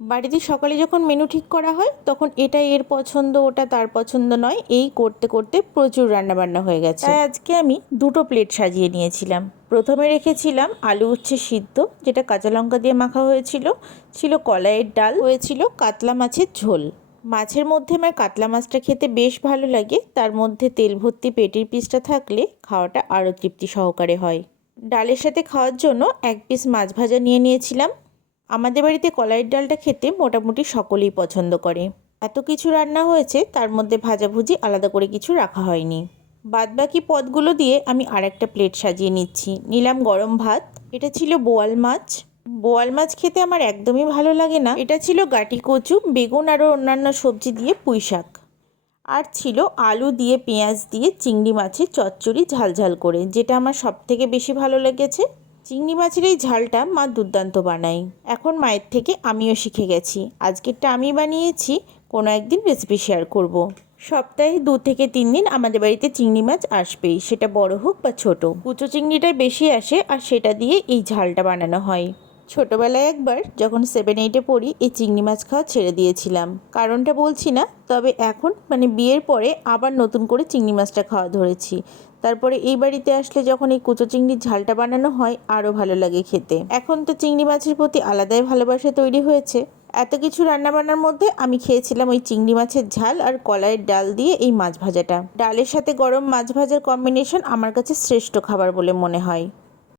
বাড়িতে সকালে যখন মেনু ঠিক করা হয় তখন এটা এর পছন্দ ওটা তার পছন্দ নয়, এই করতে করতে প্রচুর রান্নাবান্না হয়ে গেছে। তাই আজকে আমি দুটো প্লেট সাজিয়ে নিয়েছিলাম। প্রথমে রেখেছিলাম আলু উচ্ছে সিদ্ধ, যেটা কাঁচা লঙ্কা দিয়ে মাখা হয়েছিল, ছিল কলাইয়ের ডাল, হয়েছিল কাতলা মাছের ঝোল। মাছের মধ্যে আমার কাতলা মাছটা খেতে বেশ ভালো লাগে, তার মধ্যে তেল ভর্তি পেটির পিসটা থাকলে খাওয়াটা আরও তৃপ্তি সহকারে হয়। ডালের সাথে খাওয়ার জন্য এক পিস মাছ ভাজা নিয়ে নিয়েছিলাম। আমাদের বাড়িতে কলাইয়ের ডালটা খেতে মোটামুটি সকলেই পছন্দ করে। এত কিছু রান্না হয়েছে, তার মধ্যে ভাজাভুজি আলাদা করে কিছু রাখা হয়নি। বাদবাকি পদগুলো দিয়ে আমি আরেকটা প্লেট সাজিয়ে নিলাম গরম ভাত। এটা ছিল বোয়াল মাছ। বোয়াল মাছ খেতে আমার একদমই ভালো লাগে না। এটা ছিল গাটি কচু, বেগুন আরও অন্যান্য সবজি দিয়ে পুঁই শাক। আর ছিল আলু দিয়ে পেঁয়াজ দিয়ে চিংড়ি মাছের চচ্চড়ি ঝালঝাল করে, যেটা আমার সব থেকে বেশি ভালো লেগেছে। চিংড়ি মাছের এই ঝালটা মা দুর্দান্ত বানায়। এখন মায়ের থেকে আমিও শিখে গেছি। আজকেরটা আমি বানিয়েছি, কোনো একদিন রেসিপি শেয়ার করব। সপ্তাহে 2 থেকে 3 দিন আমাদের বাড়িতে চিংড়ি মাছ আসবেই, সেটা বড় হোক বা ছোট। কুচো চিংড়িটাই বেশি আসে আর সেটা দিয়ে এই ঝালটা বানানো হয়। ছোটোবেলায় একবার যখন 7-8-এ পড়ি এই চিংড়ি মাছ খাওয়া ছেড়ে দিয়েছিলাম। কারণটা বলছি না, তবে এখন বিয়ের পরে আবার নতুন করে চিংড়ি মাছটা খাওয়া ধরেছি। তারপরে এই বাড়িতে আসলে যখন এই কুচো চিংড়ির ঝালটা বানানো হয় আরও ভালো লাগে খেতে। এখন তো চিংড়ি মাছের প্রতি আলাদাই ভালোবাসা তৈরি হয়েছে। এত কিছু রান্নাবান্নার মধ্যে আমি খেয়েছিলাম ওই চিংড়ি মাছের ঝাল আর কলাইয়ের ডাল দিয়ে এই মাছ ভাজাটা। ডালের সাথে গরম মাছ ভাজার কম্বিনেশন আমার কাছে শ্রেষ্ঠ খাবার বলে মনে হয়।